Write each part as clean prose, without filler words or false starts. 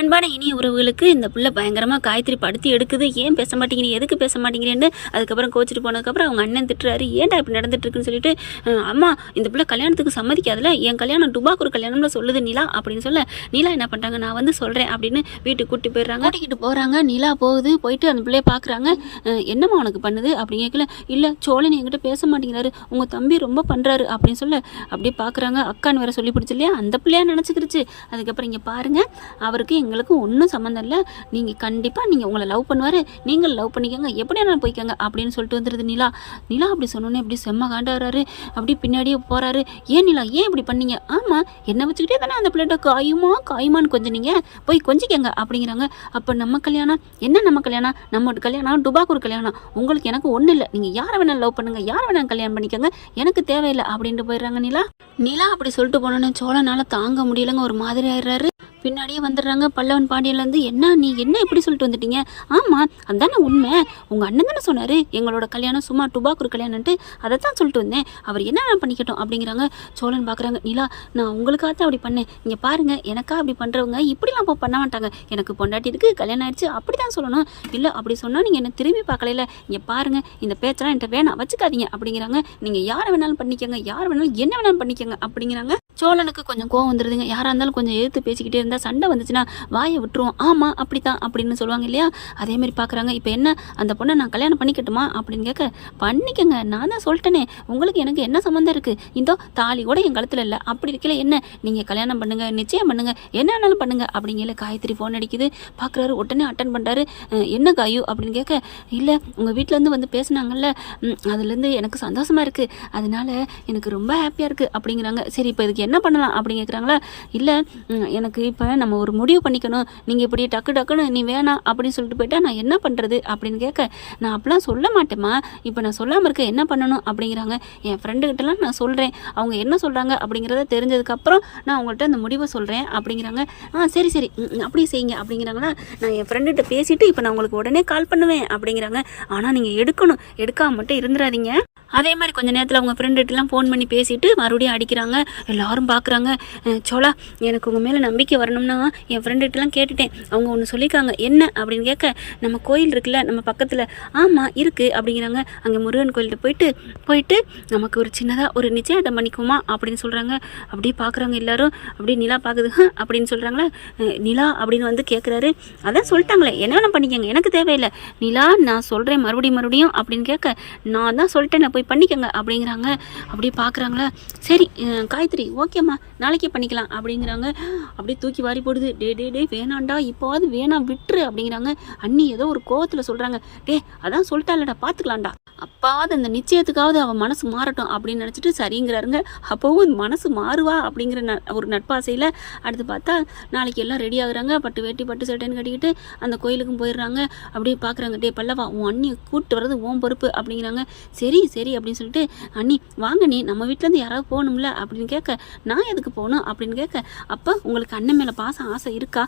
அன்பான இனிய உறவுகளுக்கு இந்த புள்ள பயங்கரமாக காயத்ரி படுத்தி எடுக்குது. ஏன் பேச மாட்டேங்கிறீங்க, எதுக்கு பேச மாட்டேங்கிறேன்னு அதுக்கப்புறம் கோச்சிட்டு போனதுக்கப்புறம் அவங்க அண்ணன் திட்டுறாரு. ஏன்டா இப்படி நடந்துட்டு இருக்குன்னு சொல்லிட்டு, அம்மா இந்த புள்ள கல்யாணத்துக்கு சம்மதிக்காதுல, என் கல்யாணம் டுபாக்கூர் கல்யாணம்ல சொல்லுது நிலா அப்படின்னு சொல்ல, நிலா என்ன பண்ணுறாங்க, நான் வந்து சொல்கிறேன் அப்படின்னு வீட்டுக்கு கூட்டி போயிடுறாங்க. கூட்டிக்கிட்டு போகிறாங்க. நிலா போயிட்டு அந்த பிள்ளைய பார்க்குறாங்க. என்னம்மா உனக்கு பண்ணுது அப்படின்னு கேட்கல. இல்லை சோழன் என்கிட்ட பேச மாட்டேங்கிறாரு, உங்கள் தம்பி ரொம்ப பண்ணுறாரு அப்படின்னு சொல்ல, அப்படியே பார்க்குறாங்க. அக்கான்னு வேற சொல்லி பிடிச்சி இல்லையா, அந்த பிள்ளையா நினச்சிக்கிருச்சு. அதுக்கப்புறம் இங்கே பாருங்கள், அவருக்கு எங்களுக்கு ஒன்றும் சம்மந்தம் இல்லை, நீங்கள் கண்டிப்பாக நீங்கள் உங்களை லவ் பண்ணுவார், நீங்கள் லவ் பண்ணிக்கோங்க, எப்படியா போய்க்கோங்க அப்படின்னு சொல்லிட்டு வந்துடுது நிலா. நிலா அப்படி சொன்னோன்னே அப்படி செம்ம காண்டாடுறாரு. அப்படி பின்னாடியே போகிறாரு. ஏன் நிலா ஏன் இப்படி பண்ணீங்க? ஆமாம் என்னை வச்சுக்கிட்டே தானே அந்த பிள்ளைகிட்ட காயுமான்னு கொஞ்சம் நீங்கள் போய் கொஞ்சிக்கங்க அப்படிங்கிறாங்க. அப்போ நம்ம கல்யாணம் என்ன, நம்ம கல்யாணம் நம்ம கல்யாணம் டுபாக்கூர் கல்யாணம், உங்களுக்கு எனக்கு ஒன்றும் இல்லை, நீங்கள் யாரை வேணாலும் லவ் பண்ணுங்க, யாரை வேணாலும் கல்யாணம் பண்ணிக்கோங்க, எனக்கு தேவையில்லை அப்படின்ட்டு போயிடுறாங்க நிலா. நிலா அப்படி சொல்லிட்டு போனோன்னே சோழனால தாங்க முடியலைங்க, ஒரு மாதிரி ஆயிடுறாரு. பின்னாடியே வந்துடுறாங்க பல்லவன் பாண்டியன்லேருந்து. நீ என்ன இப்படி சொல்லிட்டு வந்துட்டீங்க? ஆமாம் அதானே உண்மை, உங்கள் அண்ணன் தானே சொன்னார் எங்களோட கல்யாணம் சும்மா டுபாக்கூர் கல்யாணம்ட்டு, அதை தான் சொல்லிட்டு வந்தேன், அவர் என்ன பண்ணிக்கட்டும் அப்படிங்கிறாங்க. சோழன் பார்க்குறாங்க. நிலா நான் உங்களுக்காக தான் அப்படி பண்ணேன், இங்கே பாருங்கள் எனக்காக அப்படி பண்ணுறவங்க இப்படிலாம் இப்போ பண்ண மாட்டாங்க, எனக்கு பொண்டாட்டி இருக்குது கல்யாணம் ஆயிடுச்சு அப்படி தான் சொல்லணும், இல்லை அப்படி சொன்னால் நீங்கள் என்ன திரும்பி பார்க்கல, இங்கே பாருங்கள் இந்த பேச்செல்லாம் என்கிட்ட வேணாம் வச்சுக்காதீங்க அப்படிங்கிறாங்க. நீங்கள் யாரை வேணாலும் பண்ணிக்கோங்க, யார் வேணாலும் என்ன வேணாலும் பண்ணிக்கோங்க அப்படிங்கிறாங்க. சோழனுக்கு கொஞ்சம் கோவம் வந்துடுதுங்க. யாராக இருந்தாலும் கொஞ்சம் எதிர்த்து பேசிக்கிட்டே இருந்தால் சண்டை வந்துச்சுன்னா வாயை விட்டுருவோம். ஆமாம் அப்படித்தான் அப்படின்னு சொல்லுவாங்க இல்லையா, அதேமாதிரி பார்க்குறாங்க. இப்போ என்ன அந்த பொண்ணை நான் கல்யாணம் பண்ணிக்கட்டுமா அப்படின்னு கேட்க, பண்ணிக்கங்க நான் தான் சொல்லிட்டேனே, உங்களுக்கு எனக்கு என்ன சம்மந்தம் இருக்குது, இந்த தாலி கூட என் கழுத்தில் இல்லை, அப்படி இருக்கல என்ன, நீங்கள் கல்யாணம் பண்ணுங்கள், நிச்சயம் பண்ணுங்கள், என்ன வேணாலும் பண்ணுங்கள் அப்படிங்கல. காயத்ரி ஃபோன் அடிக்குது. பார்க்குறாரு. உடனே அட்டன் பண்ணுறாரு. என்ன காயு அப்படின்னு கேட்க, இல்லை உங்கள் வீட்டிலேருந்து வந்து பேசுனாங்கல்ல, அதுலேருந்து எனக்கு சந்தோஷமாக இருக்குது, அதனால எனக்கு ரொம்ப ஹாப்பியாக இருக்குது அப்படிங்கிறாங்க. சரி இப்போ இதுக்கு என்ன பண்ணலாம் அப்படின்னு கேட்குறாங்களா. இல்லை எனக்கு இப்போ நம்ம ஒரு முடிவு பண்ணிக்கணும், நீங்கள் இப்படி டக்குன்னு நீ வேணாம் அப்படின்னு சொல்லிட்டு போயிட்டா நான் என்ன பண்ணுறது அப்படின்னு கேட்க, நான் அப்படிலாம் சொல்ல மாட்டேம்மா, இப்போ நான் சொல்லாமல் இருக்க என்ன பண்ணணும் அப்படிங்கிறாங்க. என் ஃப்ரெண்டுக்கிட்டலாம் நான் சொல்கிறேன், அவங்க என்ன சொல்கிறாங்க அப்படிங்கிறத தெரிஞ்சதுக்கப்புறம் நான் அவங்கள்ட்ட அந்த முடிவை சொல்கிறேன் அப்படிங்கிறாங்க. சரி அப்படியே செய்யுங்க அப்படிங்கிறாங்களா. நான் என் ஃப்ரெண்டுகிட்ட பேசிவிட்டு இப்போ நான் உங்களுக்கு உடனே கால் பண்ணுவேன் அப்படிங்கிறாங்க. ஆனால் நீங்கள் எடுக்காமல் மட்டும் இருந்துடாதீங்க. அதே மாதிரி கொஞ்சம் நேரத்தில் அவங்க ஃப்ரெண்டுகிட்டலாம் ஃபோன் பண்ணி பேசிவிட்டு மறுபடியும் அடிக்கிறாங்க. எல்லாரும் பார்க்குறாங்க. சோலா எனக்கு உங்கள் மேலே நம்பிக்கை வரணும்னா என் ஃப்ரெண்டுகிட்டலாம் கேட்டுட்டேன், அவங்க ஒன்று சொல்லியிருக்காங்க. என்ன அப்படின்னு கேட்க, நம்ம கோயில் இருக்குல்ல நம்ம பக்கத்தில், ஆமாம் இருக்குது அப்படிங்கிறாங்க. அங்கே முருகன் கோயில்கிட்ட போயிட்டு நமக்கு ஒரு சின்னதாக ஒரு நிச்சயத்தை பண்ணிக்குமா அப்படின்னு சொல்கிறாங்க. அப்படியே பார்க்குறாங்க எல்லாரும். அப்படியே நிலா பார்க்குது. அப்படின்னு சொல்கிறாங்களா. நிலா அப்படின்னு வந்து கேட்குறாரு. அதான் சொல்லிட்டாங்களே என்ன வேணால் பண்ணிக்கங்க, எனக்கு தேவையில்லை. நிலா நான் சொல்கிறேன் மறுபடியும் அப்படின்னு கேட்க, நான் தான் சொல்லிட்டேன் போய் பண்ணிக்கங்க அப்படிங்கிறாங்க. அப்படியே பார்க்குறாங்களா. சரி காயத்ரி ஓகேம்மா நாளைக்கே பண்ணிக்கலாம் அப்படிங்கிறாங்க. அப்படியே தூக்கி வாரி போடுது. டே வேணாண்டா, இப்போவாது வேணாம் விட்டுரு அப்படிங்கிறாங்க. அண்ணி ஏதோ ஒரு கோவத்தில் சொல்கிறாங்க. அதான் சொல்லிட்டாலடா பார்த்துக்கலாம்டா, அப்பாவது அந்த நிச்சயத்துக்காவது அவன் மனசு மாறட்டும் அப்படின்னு நினச்சிட்டு சரிங்கிறாருங்க. அப்போவும் மனசு மாறுவா அப்படிங்கிற ஒரு நட்பாசையில் அடுத்து பார்த்தா நாளைக்கு எல்லாம் ரெடி ஆகுறாங்க. பட்டு வேட்டி பட்டு சட்டைன்னு கட்டிக்கிட்டு அந்த கோயிலுக்கும் போயிடுறாங்க. அப்படியே பார்க்குறாங்க. பல்லவா உன் அண்ணியை கூப்பிட்டு வர்றது ஓம் பொறுப்பு அப்படிங்கிறாங்க. சரி அப்படின்னு சொல்லிட்டு, அண்ணி வாங்க நீ நம்ம வீட்டிலேருந்து யாராவது போகணும்ல அப்படின்னு கேட்க, நான் எதுக்கு போகணும் அப்படின்னு கேட்க, அப்போ உங்களுக்கு அண்ணன் மேலே பாசம் ஆசை இருக்கா?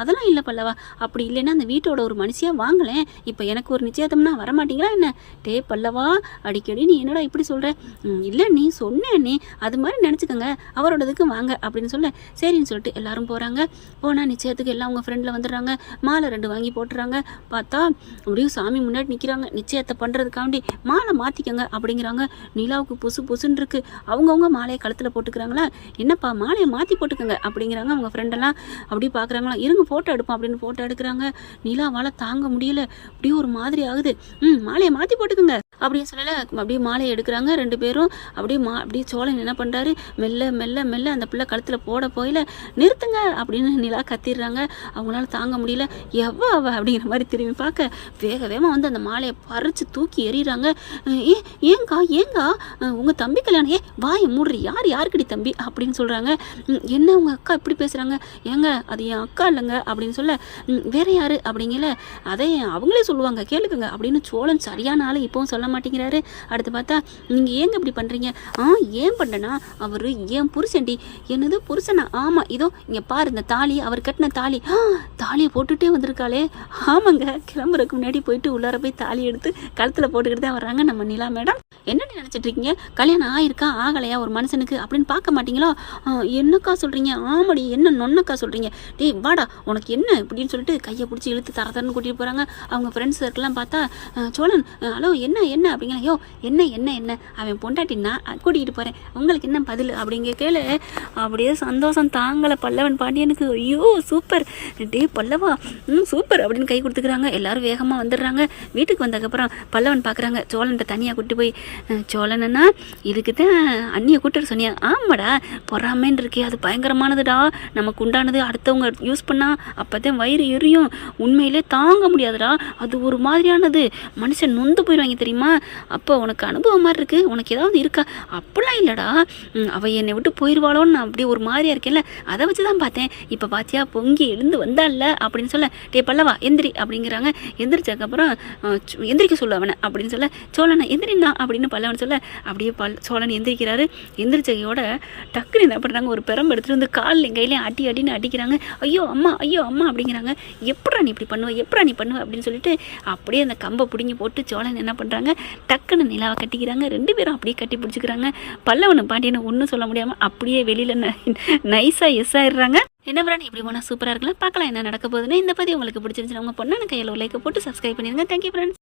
அதெல்லாம் இல்லை பல்லவா, அப்படி இல்லைன்னா அந்த வீட்டோட ஒரு மனுஷியாக வாங்கலேன், இப்போ எனக்கு ஒரு நிச்சயத்தம்னா வரமாட்டீங்களா என்ன? பல்லவா அடிக்கடி நீ என்னடா இப்படி சொல்கிற? இல்லை நீ சொன்னேன்னே அது மாதிரி நினச்சிக்கோங்க, அவரோடதுக்கு வாங்க அப்படின்னு சொல்ல, சரின்னு சொல்லிட்டு எல்லாரும் போகிறாங்க. போனால் நிச்சயத்துக்கு எல்லாம் அவங்க ஃப்ரெண்டில் வந்துடுறாங்க. மாலை 2 வாங்கி போட்டுறாங்க. பார்த்தா அப்படியும் சாமி முன்னாடி நிற்கிறாங்க. நிச்சயத்தை பண்ணுறதுக்காண்டி மாலை மாற்றிக்கங்க அப்படிங்கிறாங்க. நிலாவுக்கு புசுன்னு இருக்குது. அவங்கவுங்க மாலையை கழுத்தில் போட்டுக்கிறாங்களா. என்னப்பா மாலையை மாற்றி போட்டுக்கோங்க அப்படிங்கிறாங்க அவங்க ஃப்ரெண்டெல்லாம். அப்படியே பார்க்குறாங்களா. இருங்க ஃபோட்டோ எடுப்போம் அப்படின்னு ஃபோட்டோ எடுக்கிறாங்க. நிலாவால் தாங்க முடியல, அப்படியே ஒரு மாதிரி ஆகுது. மாலையை மாற்றி போட்டுக்கோங்க அப்படின்னு சொல்லலை. அப்படியே மாலையை எடுக்கிறாங்க 2 பேரும். அப்படியே சோழன் என்ன பண்ணுறாரு, மெல்ல அந்த பிள்ளை கழுத்தில் போட போயில, நிறுத்துங்க அப்படின்னு நிலா கத்திடுறாங்க. அவங்களால தாங்க முடியல. அவ அப்படிங்கிற மாதிரி திரும்பி பார்க்க வேகமாக வந்து அந்த மாலையை பறித்து தூக்கி எறிகிறாங்க. ஏங்கா உங்கள் தம்பி கல்யாணம், வாயை மூடுறி, யாருக்கடி தம்பி அப்படின்னு சொல்கிறாங்க. என்ன உங்கள் அக்கா இப்படி பேசுகிறாங்க? ஏங்க அது என் அக்கா இல்லைங்க அப்படின்னு சொல்ல, வேற யாரு அப்படிங்கல, அதை அவங்களே சொல்லுவாங்க கேளுக்குங்க அப்படின்னு. சோழன் சரியான ஆள் இப்போவும் சொல்ல மாட்டேங்கிறாரு. அடுத்து பார்த்தா நீங்கள் ஏங்க இப்படி பண்ணுறீங்க? ஏன் பண்ணனா அவர் ஏன் புருஷன்டி. என்னது புருஷனா? ஆமாம், இதோ இங்கே பாரு இந்த தாலி, அவர் கட்டின தாலி. தாலியை போட்டுகிட்டே வந்திருக்காளே. ஆமாங்க, கிளம்புறதுக்கு முன்னாடி போயிட்டு உள்ளார போய் தாலி எடுத்து கழுத்தில் போட்டுக்கிட்டு தான் வர்றாங்க நம்ம நிலா மேடம். என்னடி நினச்சிட்டு இருக்கீங்க? கல்யாணம் ஆயிருக்கா ஆகலையா ஒரு மனுஷனுக்கு அப்படின்னு பார்க்க மாட்டீங்களா? என்னக்கா சொல்கிறீங்க? ஆமாடி, என்ன நொன்னக்கா சொல்கிறீங்க? டேய் வாடா, உனக்கு என்ன இப்படின்னு சொல்லிட்டு கையை பிடிச்சி இழுத்து தரன்னு கூட்டிகிட்டு போகிறாங்க. அவங்க ஃப்ரெண்ட்ஸ் சர்க்கெல்லாம் பார்த்தா சோழன் ஹலோ என்ன என்ன அப்படிங்களா? யோ என்ன என்ன என்ன அவன் பொண்டாட்டின்னா கூட்டிகிட்டு போகிறேன், உங்களுக்கு என்ன பதில் அப்படிங்க கேளு. அப்படியே சந்தோஷம் தாங்கலை பல்லவன் பாண்டியனுக்கு. ஐயோ சூப்பர் டே பல்லவா, சூப்பர் அப்படின்னு கை கொடுத்துக்கிறாங்க. எல்லாரும் வேகமாக வந்துடுறாங்க. வீட்டுக்கு வந்ததுக்கப்புறம் பல்லவன் பார்க்குறாங்க சோழன்ட்ட தனியாக கூட்டி போய், சோழனா இதுக்கு தான் அண்ணியை கூட்டிட்டு சொன்னியா? ஆமாடா, பொறாமேன்னு இருக்கே, அது பயங்கரமானதுடா, நமக்கு உண்டானது அடுத்தவங்க யூஸ் பண்ணால் அப்போ தான் வயிறு எரியும், உண்மையிலே தாங்க முடியாதுடா, அது ஒரு மாதிரியானது, மனுஷன் நொந்து போயிடுவாங்க தெரியுமா? அப்போ உனக்கு அனுபவம் மாதிரி இருக்குது, உனக்கு ஏதாவது இருக்கா? அப்படிலாம் இல்லைடா, அவள் என்னை விட்டு போயிடுவாளோன்னு நான் அப்படி ஒரு மாதிரியா இருக்கேன்ல, அதை வச்சு தான் பார்த்தேன். இப்போ பார்த்தியா பொங்கி எழுந்து வந்தால அப்படின்னு சொல்ல, டே பல்லவா எந்திரி அப்படிங்கிறாங்க. எந்திரிச்சதுக்கப்புறம் எந்திரிக்க சொல்ல அவனை அப்படின்னு சொல்ல, சோழனை எந்திரினா அப்படின்னு பல்லவன் சொல்ல, அப்படியே சோழன் எந்திரிக்கிறாரு. எந்திரிச்சையோட டக்குன்னு என்ன பண்ணுறாங்க, ஒரு பெரம்பு எடுத்துகிட்டு வந்து காலில் கையிலையும் அடி அடின்னு அடிக்கிறாங்க. ஐயோ அம்மா அப்படிங்கிறாங்க. எப்படா நீ இப்படி பண்ணுவ அப்படின்னு சொல்லிட்டு அப்படியே அந்த கம்பை பிடுங்கி போட்டு சோழன் என்ன பண்ணுறாங்க, டக்குன்னு நிலாவை கட்டிக்கிறாங்க. 2 பேரும் அப்படியே கட்டி பிடிச்சிக்கிறாங்க. பல்லவனும் பாண்டியனும் ஒன்றும் சொல்ல முடியாமல் அப்படியே வெளியில் நைஸாக எஸ் ஆயிடுறாங்க. என்ன பிராணி இப்படி போனால் சூப்பராக இருக்கலாம். பார்க்கலாம் என்ன நடக்க போகுதுன்னு. இந்த பதிவு உங்களுக்கு பிடிச்சிருந்துச்சு உங்கள் பொண்ணான கையில் லைக்கை போட்டு சப்ஸ்கிரைப் பண்ணிடுங்க. Thank you friends.